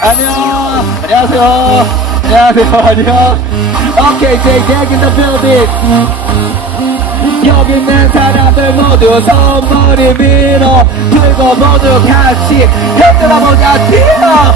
안녕. 안녕하세요. 안녕하세요. 안녕. 오케이, Dag in the building. 여기 있는 사람들 모두 손머리 밀어 들고 모두 같이 흔들어보자 뛰어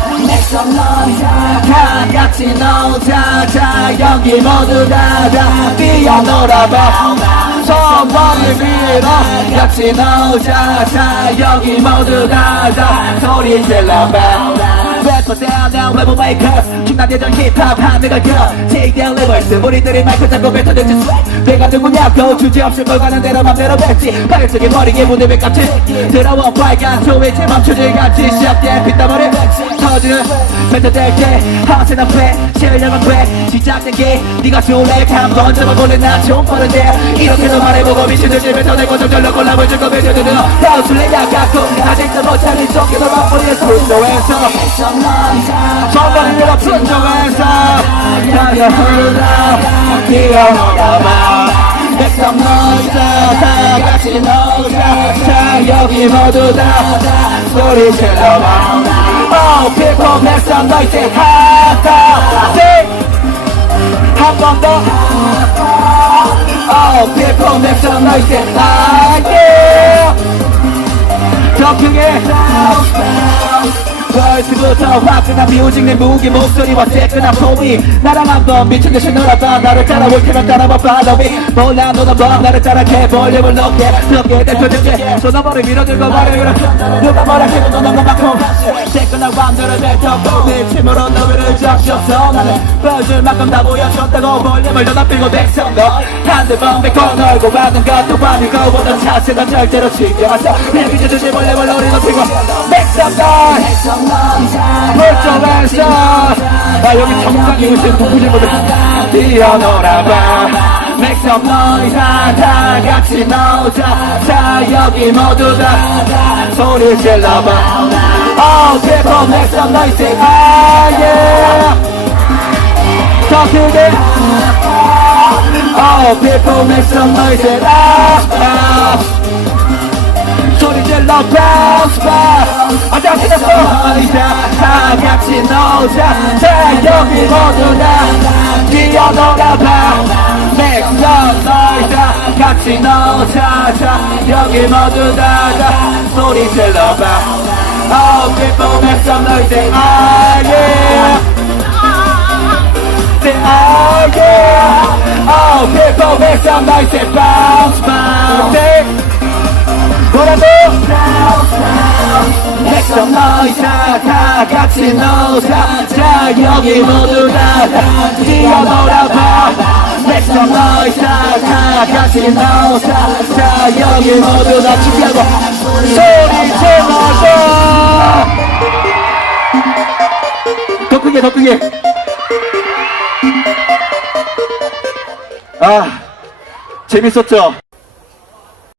다 같이 놀자 자 여기 모두 다다 뛰어놀아봐 손머리 밀어 같이 놀자 자 여기 모두 다다 소리 질러봐 래퍼 down 마이크 중남 예전 힙합 하늘을 켜 Take down levels 우리들이 마이크 잡고 뱉어대지 sweat 내가 누구냐고 주제없이 뭘 가는 대로 맘대로 뱉지. 파격적인 머리에 무대 왜 깜찍 들어와 빨간 소위치 멈추지 같이 시작된 빗다 터지는 뱉어댈 때 허세나 플레 실력은 플레 시작된 게 네가 좋을래 한번 잡아볼래 나좀 빠른데. 이렇게도 말해보고 미친 듯이 뱉어내고 점절로 골라볼 줄거 뱉어드려 다우슬레야 갖고 아직도 못하는 쫓기도 막머리에 순조해서. 정말이라 순조해서. 나를 흐르다 뛰어놀아봐 백성 놀자 다 같이 놀자 자. 여기 모두 다 소리 질러봐 Oh people 백성 너희 say 하다 say 한번 더 Oh people 백성 너희 say ah yeah 더 크게 벌스부터 화끈한 뮤직 내 무기 목소리와 새끈한 포비 나랑 한번 미친듯이 놀아봐. 나를 따라올 테면 따라봐. follow me 몰라. 너는 뭐 나를 따라해. 볼륨을 높게. 높게 대표적게 소나머리 밀어들고 말을 걸어. 누가 뭐라 해도 너는 그만큼 새끈한 밤들을 뱉었고 내 침으로 너를 적셨어 나는 보여줄 만큼 다 보여줬다고 볼륨을 더 높이고 백성도 한두 번 뱉고 놀고 받은 것도 아니고 보던 자세는 절대로 신경 안 써. 내 기준을 볼륨을 노리 높이고 백성도 멀쩡해서 아 여기 정상이 오신 동부질보들 뛰어놀아봐 맥성 너희사 다 같이 놀자 자 여기 모두 다 소리 질러봐 Oh people 맥성 너희 say ah yeah 더 크게 Oh people 맥성 너희 say ah ah 질러 bounce bounce 아자 끝났어 이자 다 같이 놀자. 자 여기 모두 다 뛰어놀아 봐. 맥선 너희자 같이 놀자. 자 여기 모두 다, 다 소리 질러봐. Oh people 맥선 너희 say ah yeah 백성 너희자 다 같이 놀자 자 여기 모두 다 뛰어놀아봐. 백성 너희자 다 같이 놀자 자 여기 모두 다 준비하고 소리 질러줘. 더 크게 더 크게. 아 재밌었죠?